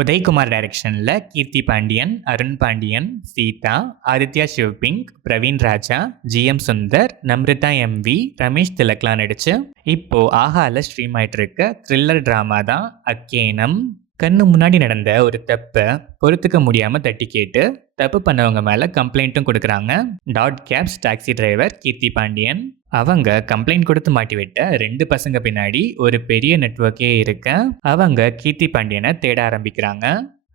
உதய்குமார் டைரக்ஷனில் கீர்த்தி பாண்டியன், அருண் பாண்டியன், சீதா, ஆதித்யா சிவ்பிங்க், பிரவீன் ராஜா, GM Sundar, Namrita MV, Ramesh திலக்லாம் நடிச்சு இப்போ ஆஹால ஸ்ட்ரீம் ஆயிட்டு இருக்க த்ரில்லர் டிராமா தான் அக்கேனம். கண்ணு முன்னாடி நடந்த ஒரு தப்பை பொறுத்துக்க முடியாம தட்டி கேட்டு தப்பு பண்ணவங்க மேல கம்ப்ளைண்ட்டும் கொடுக்குறாங்க டாட் கேப்ஸ் டாக்ஸி டிரைவர் கீர்த்தி பாண்டியன். அவங்க கம்ப்ளைண்ட் கொடுத்து மாட்டிவிட்ட 2 பசங்க பின்னாடி ஒரு பெரிய நெட்வொர்க்கே இருக்க அவங்க கீர்த்தி பாண்டியனை தேட ஆரம்பிக்கிறாங்க.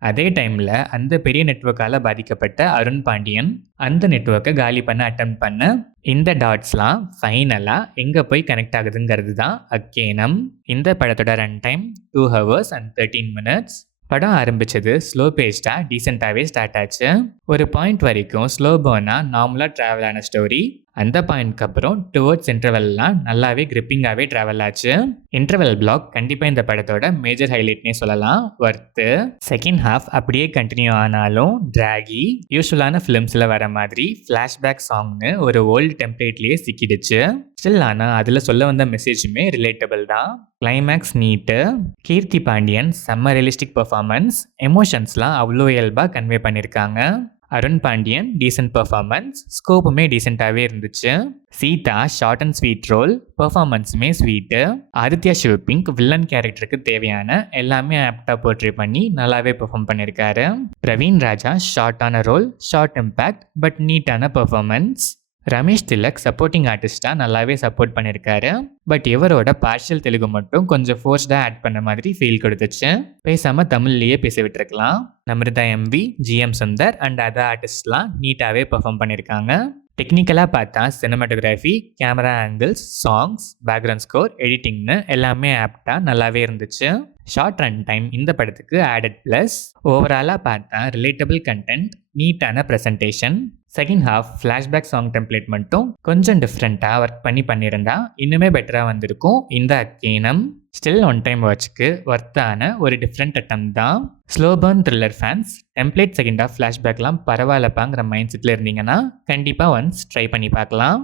அதே டைம்ல அந்த பெரிய நெட்வொர்க்கால பாதிக்கப்பட்ட அருண் பாண்டியன் அந்த நெட்வொர்க்கை காலி பண்ண அட்டெம்ப்ட் பண்ண இந்த டாட்ஸ்லாம் ஃபைனலா எங்க போய் கனெக்ட் ஆகுதுங்கிறது தான் அக்கேனம். இந்த படத்தோட run time 2 hours and 13 minutes. படம் ஆரம்பிச்சது ஸ்லோ பேஸ்டா டீசெண்டாகவே ஸ்டார்ட் ஆச்சு. ஒரு பாயிண்ட் வரைக்கும் ஸ்லோ பர்னா நார்மலாக ட்ராவல் ஆன ஸ்டோரி. அந்த பாயிண்ட்க்கு அப்புறம் டுவர்ட்ஸ் இன்டர்வெல்லாம் நல்லாவே கிரிப்பிங்காகவே ட்ராவல் ஆச்சு. இன்டர்வெல் பிளாக் கண்டிப்பாக இந்த படத்தோட மேஜர் ஹைலைட்னே சொல்லலாம். ஒர்த்து. செகண்ட் ஹாஃப் அப்படியே கண்டினியூ ஆனாலும் டிராகி யூஸ்வலான ஃபிலிம்ஸில் வர மாதிரி ஃப்ளாஷ்பேக் சாங்னு ஒரு ஓல்டு டெம்ப்ளேட்லேயே சிக்கிடுச்சு. ஸ்டில் ஆனால் அதில் சொல்ல வந்த மெசேஜுமே ரிலேட்டபிள் தான். Climax neat. கீர்த்தி பாண்டியன் செம்ம ரியலிஸ்டிக் பெர்ஃபார்மன்ஸ். எமோஷன்ஸ்லாம் அவ்வளோ இயல்பாக கன்வே பண்ணியிருக்காங்க. Arun Pandian decent performance. ஸ்கோப்புமே டீசெண்டாகவே இருந்துச்சு. Seetha short and sweet role. பெர்ஃபார்மன்ஸுமே ஸ்வீட்டு. ஆதித்யா சிவ்பிங்க் வில்லன் கேரக்டருக்கு தேவையான எல்லாமே ஆப்டாக போர்ட்ரே பண்ணி நல்லாவே பெர்ஃபார்ம் பண்ணியிருக்காரு. பிரவீன் ராஜா ஷார்ட்டான ரோல், ஷார்ட் இம்பேக்ட் பட் நீட்டான பெர்ஃபார்மன்ஸ். ரமேஷ் திலக் சப்போர்ட்டிங் ஆர்டிஸ்டாக நல்லாவே சப்போர்ட் பண்ணியிருக்காரு. பட் இவரோட பார்ஷியல் தெலுங்கு மட்டும் கொஞ்சம் ஃபோர்ஸ்டாக ஆட் பண்ண மாதிரி ஃபீல் கொடுத்துச்சு. பேசாமல் தமிழ்லேயே பேச விட்டுருக்கலாம். Namritha MV, GM Sundar and other ஆர்டிஸ்ட்லாம் நீட்டாகவே பெர்ஃபார்ம் பண்ணியிருக்காங்க. டெக்னிக்கலாக பார்த்தா cinematography, camera angles, songs, background score, எடிட்டிங்னு எல்லாமே ஆப்டாக நல்லாவே இருந்துச்சு. ஷார்ட் ரன் டைம் இந்த படத்துக்கு ஆடட் ப்ளஸ். ஓவராலாக பார்த்தா ரிலேட்டபிள் கண்டென்ட், நீட்டான presentation. Second half flashback song template மட்டும் கொஞ்சம் டிஃப்ரெண்ட்டாக ஒர்க் பண்ணியிருந்தா இன்னுமே பெட்டராக வந்திருக்கும் இந்த அக்கேனம். ஸ்டில் ஒன் டைம் வாட்ச்க்கு ஒர்த்தான ஒரு டிஃப்ரெண்ட் அட்டம் தான். Slow burn thriller fans template second half ஃப்ளாஷ்பேக்லாம் பரவாயில்லப்பாங்கிற மைண்ட் செட்டில் இருந்தீங்கன்னா கண்டிப்பாக ஒன்ஸ் ட்ரை பண்ணி பார்க்கலாம்.